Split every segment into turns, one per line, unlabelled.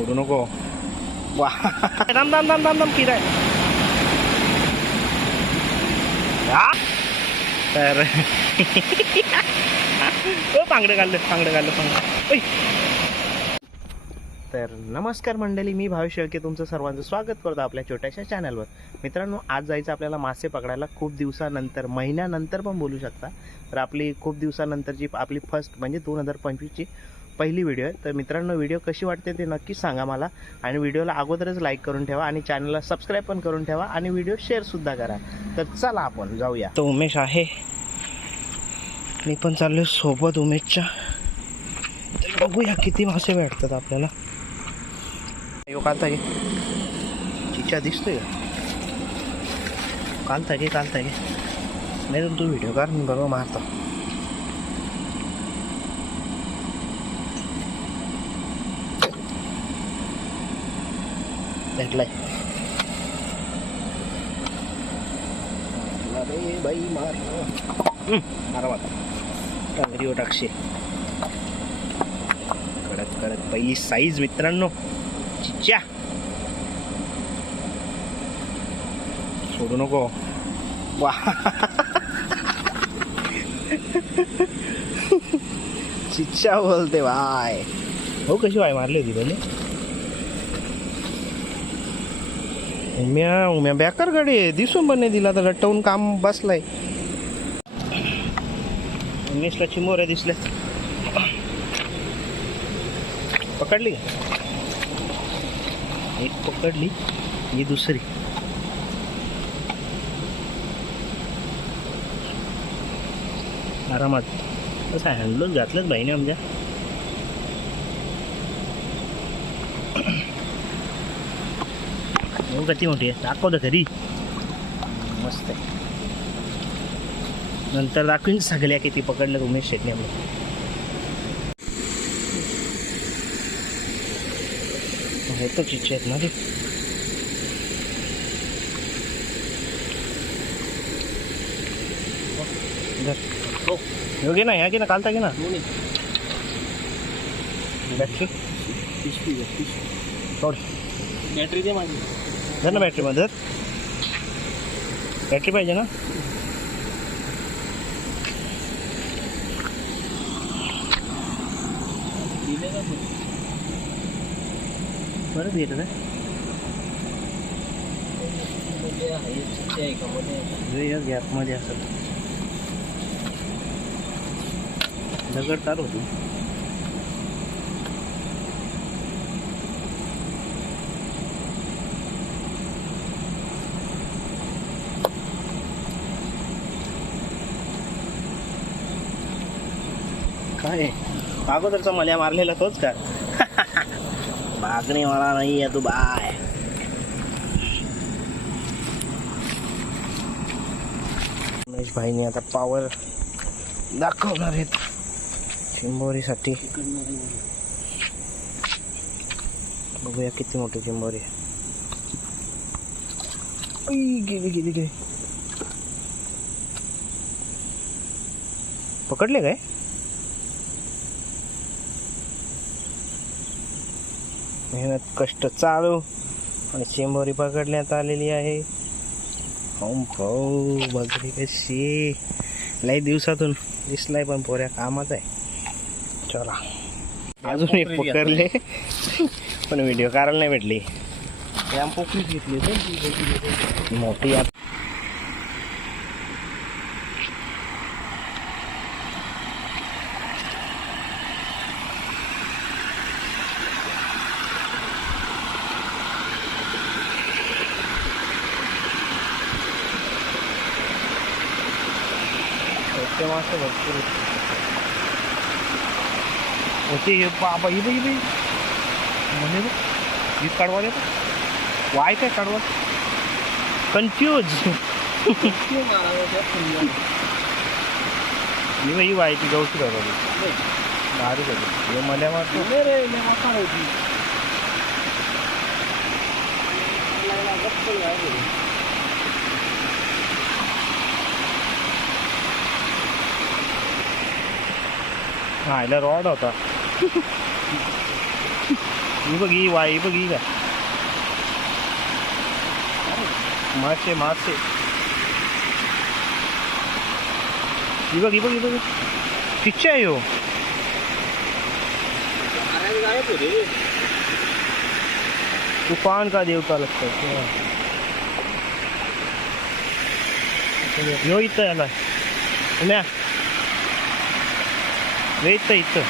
सोडू नको वा दम दम दम दम दम किराय! तर ओ, पांगडं घाललं पांगडं घाललं पांगडं. तर नमस्कार मंडळी मी भावेश शेळके तुमचं सर्वांचं स्वागत करतो आपल्या छोट्याशा चॅनलवर मित्रांनो आज जायचं आपल्याला मासे पकडायला खूप दिवसानंतर महिन्यानंतर पण बोलू शकता. तर आपली खूप दिवसानंतरची आपली फर्स्ट म्हणजे दोन हजार पंचवीसची पहिली व्हिडिओ आहे. तर मित्रांनो व्हिडिओ कशी वाटते ते नक्की सांगा मला. आणि व्हिडिओला अगोदरच लाईक करून ठेवा आणि चॅनलला सबस्क्राईब पण करून ठेवा आणि व्हिडिओ शेअरसुद्धा करा. तर चला आपण जाऊया. तो उमेश आहे. मी पण चाललो सोबत उमेशच्या. तर बघूया किती मासे भेटतात आपल्याला. यो कालता घे. चिचा दिसतोय. कालता घे कालता घे. नाही तर तू व्हिडिओ काढ मी बरोबर मारतो. भेटलाय. बाई मारा. मारा टाकशे कडक कडक. पहिली साईज मित्रांनो. चिच्या. सोडू नको. वा. चिच्चा बोलते बाय. हो कशी वाय मारली होती पहिले. म्या म्या बॅकर गाडी आहे. दिसून पण नाही दिला तर लटवून काम बसलाय. मिसला चिमोऱ्या दिसल्या. पकडली का? एक पकडली ही दुसरी. आरामात. तसं हँडलोच घातलंच बाईने आमच्या. किती मोठी आहे दाखव खरी मस्त आहे नंतर दाखवीन सगळ्या किती पकडल्या उमेश शेटने आपलं तर चिच्चे आहेत ना ते घे ना ह्या घे ना कालता घे ना बॅटरी
बॅटरी दे माझी
धर ना बॅटरी मध्ये धर बॅटरी पाहिजे ना
दिले का तू
परत घेत आहे
मध्ये आहे चिठ्ठी आहे का मध्ये आहे
या गॅपमध्ये असं दगड तार होती काय अगोदरचा मला मारलेला तोच का? मागणी मला नाही आहे तू बाय. रमेश भाईने आता पावर दाखवणार आहेत. चिंबोरीसाठी. बघूया किती मोठी चिंबोरी आहे. गेली गेली गेली. पकडले काय? मेहनत कष्ट चालू. आणि चिंबोरी पकडण्यात आलेली आहे. होम भाऊ बघरी कशी. लई दिवसातून दिसलाय पण पोऱ्या कामात आहे. चला. अजून एक पकडले. पण व्हिडिओ काढायला नाही भेटली.
घेतली
मोठी आप छोटे मासे होते हे बाबा ही बाई बाई म्हणे बघ ही काढवा देतो वाय काय काढवा कन्फ्यूज
किती
ही बाई ही वायची गवशी राहिली भारी झाली हे मला वाटतं
नाही रे लय मोठा होती लागला, गप्प आहे.
हा याला रॉड होता ही बघ ही वाई बघ ही काय मासे मासे ही बघ ही बघ ही बघ किच्चे आहे हो
अरे गायब होते
तूफान का देवता लागतं यो इथं याला वे इथं इथं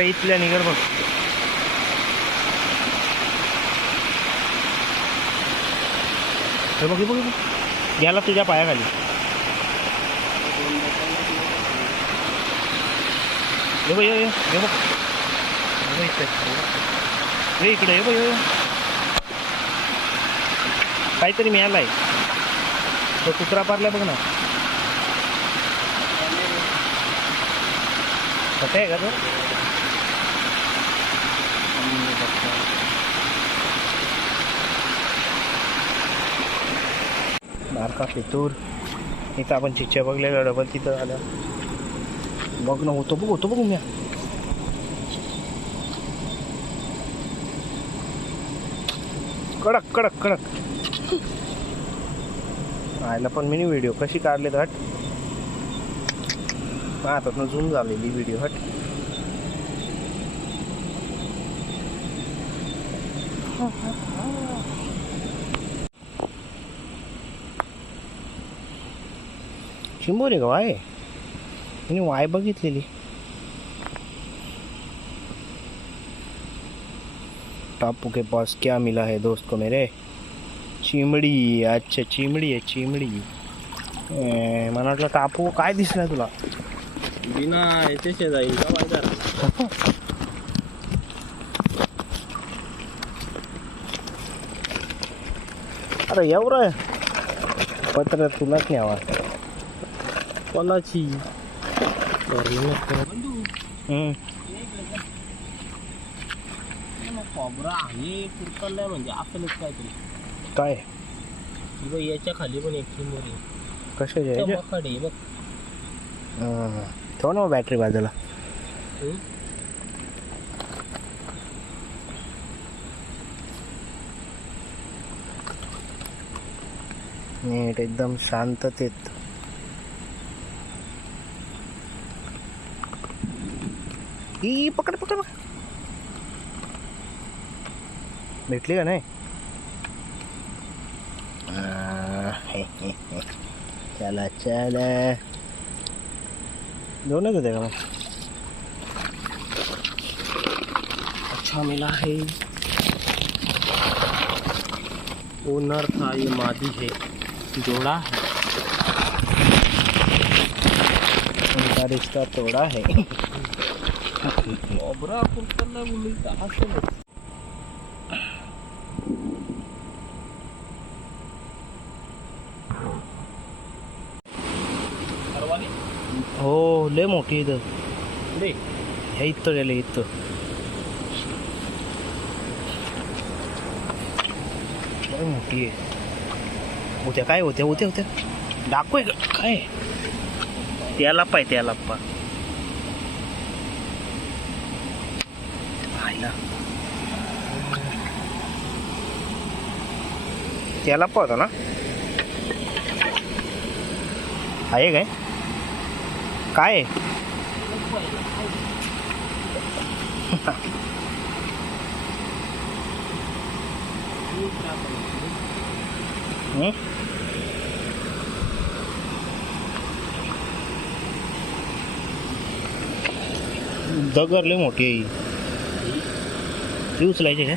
इथल्या निघर बघ. बघ बघ. गेला तुझ्या पायाखाली. हे बघ. हे बघ इकडे हे बघ. काहीतरी मिळालाय. तो कुत्रा पारला बघ ना. कसं आहे का तो? बारका फितूर इथं आपण चिच्च्या बघलेला डबल तिथं आलं बघ ना होतो बघ होतो बघ मी. कडक कडक कडक. आयला पण मिनी व्हिडिओ कशी काढले हट. आता झूम झालेली व्हिडिओ हट. चिंबोरे का वाय? मी वाय बघितलेली. टापू के पास क्या मिला है दोस्त को मेरे? चिमडी अच्छा चिमडी आहे चिमडी. ए, मला वाटलं टापू काय दिसला तुला?
बिना का बाजार
अरे एवढं पत्र तुलाच न्यावा
कोणाची. खोबरा हे कुरकललाय म्हणजे असलच काहीतरी.
काय?
बघ याच्या खाली पण एक चिमोरी
कशाचे आहे
बघ.
हं. ठेव ना बॅटरी बाजूला.
हम्म.
नीट एकदम शांततेत. पकड पकड पकड. भेटली का नाही? चला चला। होते का मग
अच्छा मिला है। ओनर था ये मादी है। जोड़ा है।
उनका रिश्ता तोड़ा है। लय मोठी इथं.
पुढे
हे इथं गेले इथं. लय मोठी आहे. होत्या काय होत्या होत्या होत्या डाकू आहे? काय? त्याला पाय त्याला पा त्याला होता ना? आहे काय? काय आहे हं? दगड लय मोठी आहे ही. ती उचलायची काय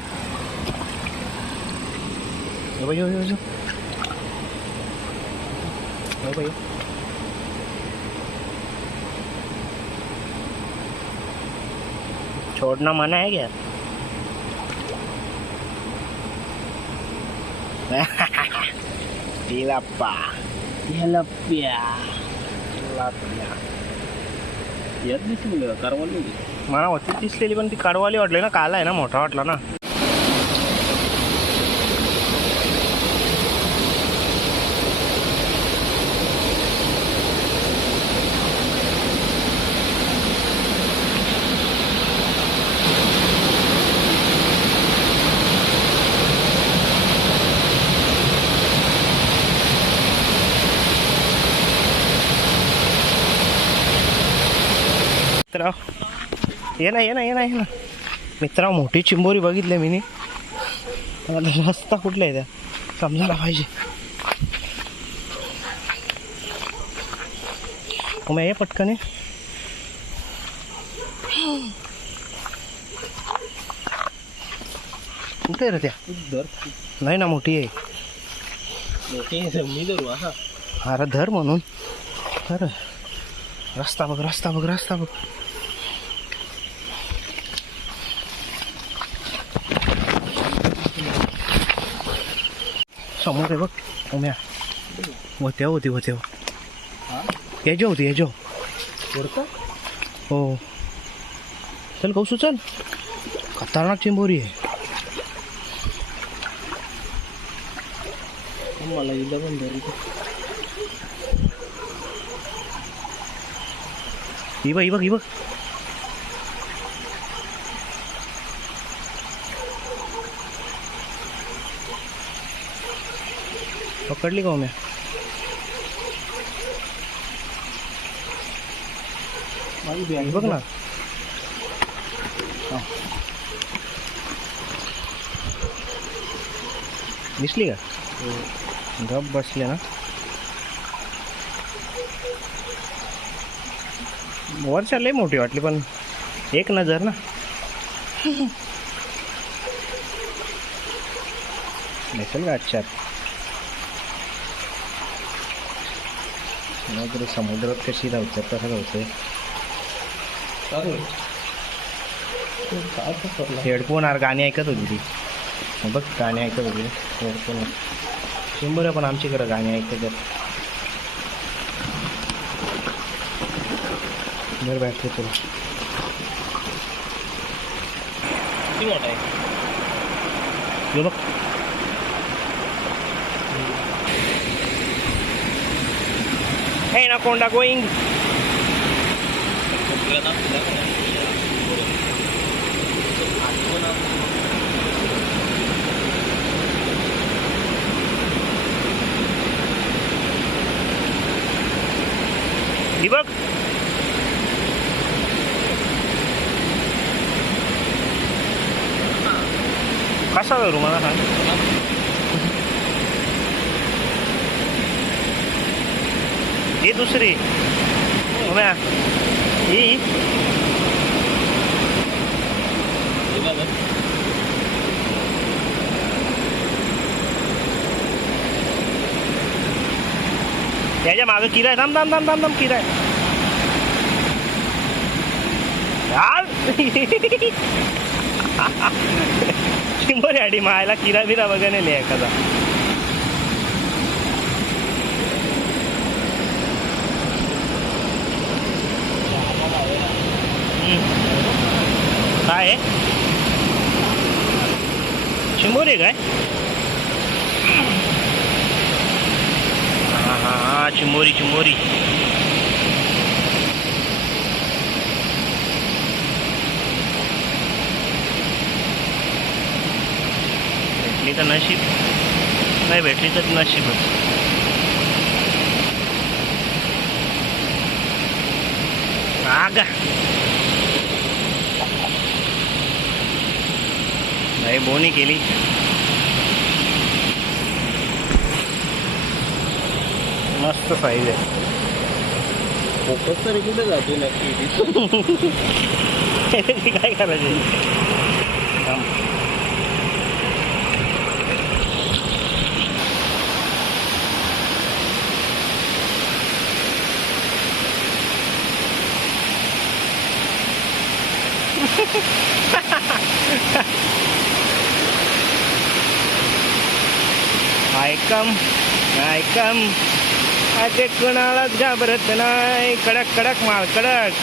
हे बाई, हे बाई, हे बाई. हे बाई. छोड़ना मना है क्या Tilapia.
Tilapia.
Tilapia.
यात दिसली कारवाली
मला होती दिसलेली पण ती कडवाली वाटली ना काला आहे ना मोठा वाटला ना मित्रा ये ना ये ना ये ना ये ना. मित्रा मोठी चिंबोरी बघितली मी रस्ता कुठला आहे त्या? समजायला पाहिजे. मग ये पटकन. कुठे रे त्या? नाही ना मोठी आहे. अरे धर म्हणून. अरे. रस्ता बघ रस्ता बघ रस्ता बघ. समोर आहे बघ उम्या होत्या होती होत्या याच्या होती याच्या हो चल कौसू चल खतरनाक चिंबोरी आहे
मला इथं पण धरू
ही बघ ही बघ ही बघ पकडली का उम्या ही बघ ना. हा. दिसली का? गप बसले ना. वरच्या लय मोठी वाटली पण एक नजर ना. नसेल का अच्छा नाहीतरी समुद्रात कशी धावतात कसं
पकडला
हेडफोन आर गाणी ऐकत होती ती. बघ गाणी ऐकत होती. हेडफोन. शंभर पण आमची खरं गाणी ऐकत बरं बॅटरी तुला.
किती मोठा आहे?
बघ. हे ना कोंडा गोईंग ही बघ कसा धरू मला सांग ही दुसरी। उम्या ही त्याच्या मागं किराय थांब थांब थांब थांब थांब किराय आहे यार। आडी मायला किरा बिरा बघायला नाही एखादा हम्म. काय आहे. चिंबोरी आहे काय? हा हा हा चिंबोरी चिंबोरी भेटली तर नशीब. नाही भेटली तर नशीबच. आग. नाही बोनी केली मस्त साईज आहे
फोकस तरी कुठे जातो नक्की
ती काय करायचे थांब. ऐकम ऐकम ते कुणालाच घाबरत नाही. कडक कडक माल कडक.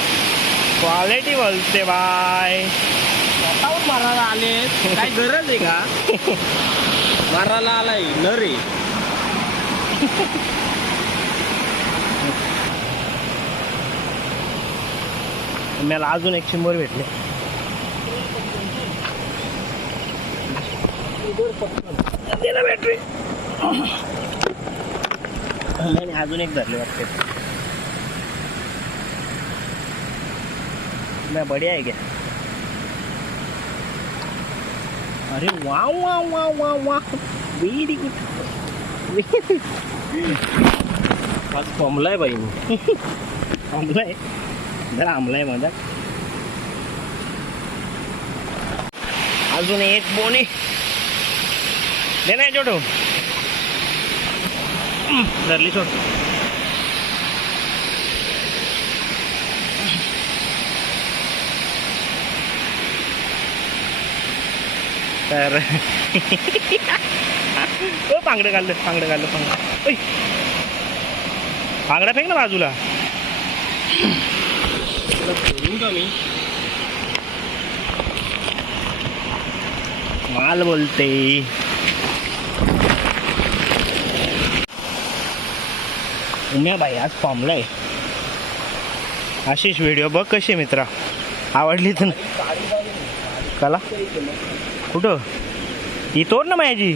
क्वालिटी बोलते बाय.
स्वतःहून मारायला आले. काय गरज आहे का? मारायला आलाय न रे
मला अजून एक चिंबर भेटले. बॅटरी नाही, अजून एक धरले वाटते. नाही बढ़िया आहे क्या अरे वा वा वा वा वा. व्हेरी गुड
आज कोंबलाय बाई मी.
कोंबलाय जरा आमलाय माझा. अजून एक बोनी. दे ना छोटू धरली सोड. तर ओ पांगडं घाललं पांगडं घाललं पांगडं. ओय. पांगडा फेक ना बाजूला.
का मी
माल बोलते उम्या बाई आज फॉर्मलाय अशीच व्हिडिओ बघ कशी मित्रा. आवडली तर कला कुठं? ही तोड ना माझी.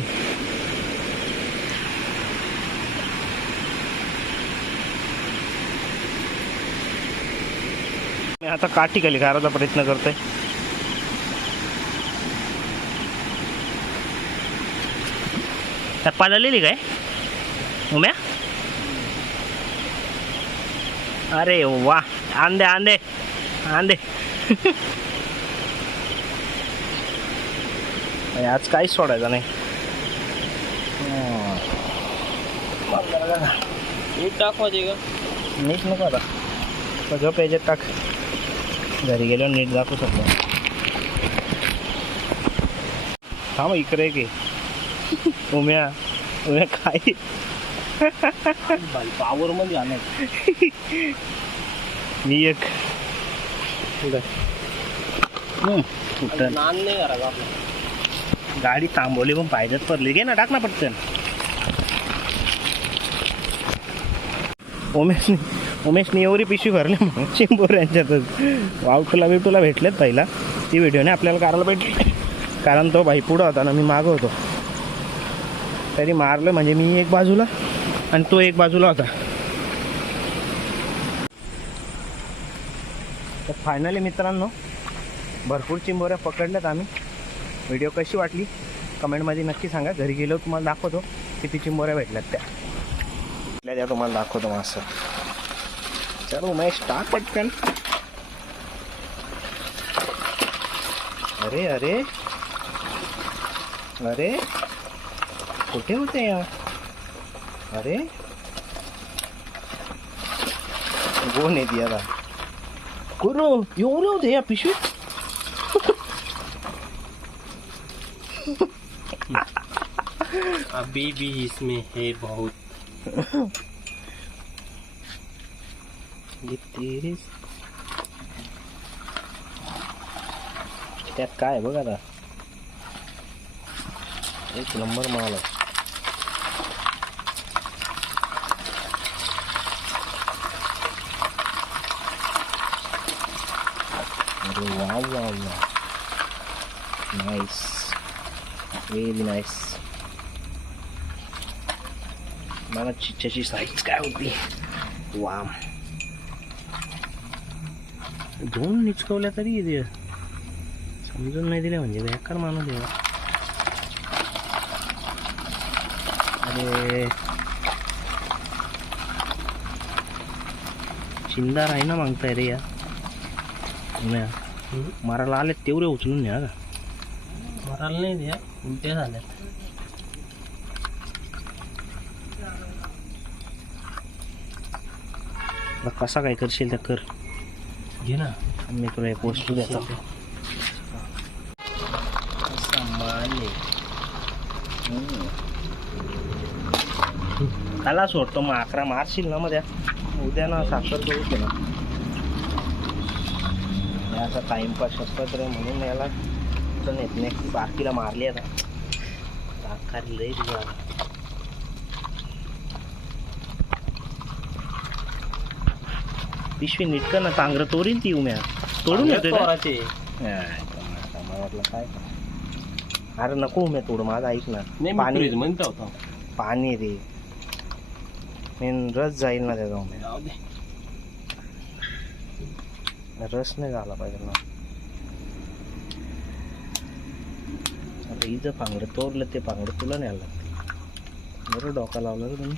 मी आता काठी खाली घारायचा प्रयत्न करतोय. त्यात पाजलेली काय? उम्या? अरे वा. आंदे आंदे आंदे आज काहीच सोडायचं नाही. हं.
मीठ टाकवायचे का
नीट नको आता. सगळं पेजेत टाक. घरी गेल्यावर नीट दाखवू शकतो. हा मग इकडे की. उम्या उम्या काय?
बाई पावर मध्ये आणायचं.
मी एक कुठं
नान नाही करा आपलं
गाडी थांबवली पण पाहिजेच पडली. घे ना टाक ना पटकन. उमेशने उमेशने एवढी पिशवी भरली मग चिंबोऱ्यांच्यातच वावटूला बिवटूला भेटलेत पहिला. ती व्हिडिओने आपल्याला करायला भेटली. कारण तो भाई पुढं होता ना मी मागं होतो. तरी मारलं म्हणजे मी एक बाजूला. आणि तो एक बाजूला होता. तर फायनली मित्रांनो भरपूर चिंबोऱ्या पकडल्यात आम्ही. व्हिडिओ कशी वाटली? कमेंटमध्ये नक्की सांगा. घरी गेलो तुम्हाला दाखवतो किती चिंबोऱ्या भेटल्यात त्या. भेटल्या त्या तुम्हाला दाखवतो मग असं उमेश टाक पटकन. अरे अरे. अरे. कुठे होते या? अरे. गोन येते आता कुरो एवढे होते या पिशवीत
अभी भी इसमें है बहुत.
ये तेरे त्यात काय बघ आता. एक नंबर माल आहे. अरे वा वा वा नाईस व्हेरी नाईस मला चिच्च्याची साईज काय होती वा दोन निचकवल्या तरी दे समजून नाही दिले म्हणजे बेकार माणूस आहे अरे चिंदार आहे ना मागताय रे या उम्या. मारायला आले तेवढे उचलून न्या का
मरायला नाही द्या उलट्या झाल्या
आता कसा काय करशील त्या कर.
घे ना.
मी तुला एक वस्तू देतो. काला सोडतो मग अकरा मारशील ना मग उद्या ना साखर करूच ना हे असा टाइमपास शकत रे म्हणून याला तर नेत नाही बाकीला मारली आता. साखर लई दिला पिशवी निटकं ना तांगर तोडील ती उम्या. तोडून येते का?
तोराचे.
नाही, आता मला वाटलं काय अरे नको उम्या तोड माझं ऐक ना. पाणी
मध्ये होता
पाणी रे. मेन रस जाईल ना त्याचा उम्या. रस नाही झाला पाहिजे ना. आता हिचं पांगडं तोरलं ते पांगडं तुला न्यायला आलं बरं डोका लावलं तुम्ही.